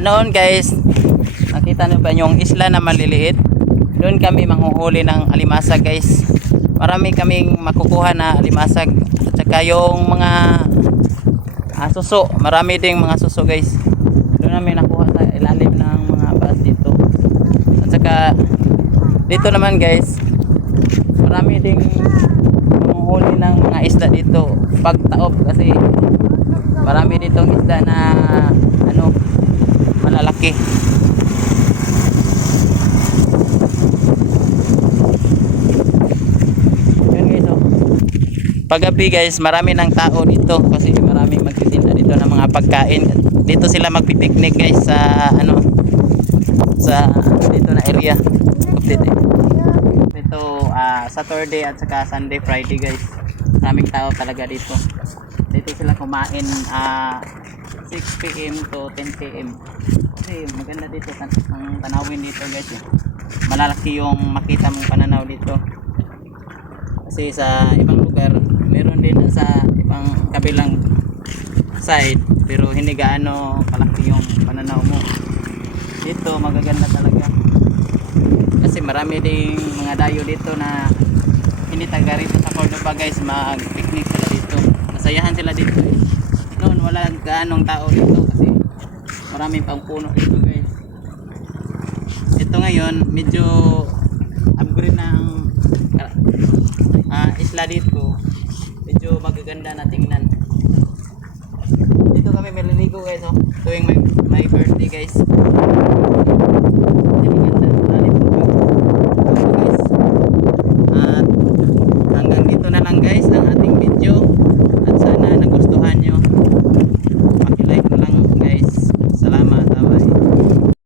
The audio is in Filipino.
Noon guys, nakita nyo ba yung isla na maliliit? Doon kami manghuhuli ng alimasag guys. Marami kaming makukuha na alimasag. At saka yung mga suso, marami ding mga suso guys. Doon namin nakuha sa ilalim ng mga baas dito. At saka dito naman guys, marami ding manghuli ng mga isda dito pagtaob, kasi marami ditong isda na malalaki. Yun guys, paggabi guys, marami ng tao dito kasi marami magtitinda dito ng mga pagkain. Dito sila magpipiknik guys sa sa dito na area. Update dito Saturday at saka Sunday, Friday guys. Maraming tao talaga dito. Dito sila kumain 6 PM to 10 PM. Kasi maganda dito ang tanawin dito guys. Malalaki yung makita mong pananaw dito. Kasi sa ibang lugar, meron din sa ibang kabilang side, pero hindi gaano kalaki yung pananaw mo. Dito magaganda talaga. Kasi marami ding mga dayo dito na hindi taga rito sa Cordoba guys, mag-picnic sila dito. Masayahan sila dito. Noon wala gaanong tao dito kasi maraming pang puno dito guys. Ito ngayon medyo upgrade na ang isla dito. Medyo magaganda na tingnan. Dito kami maliligo guys tuwing may birthday guys.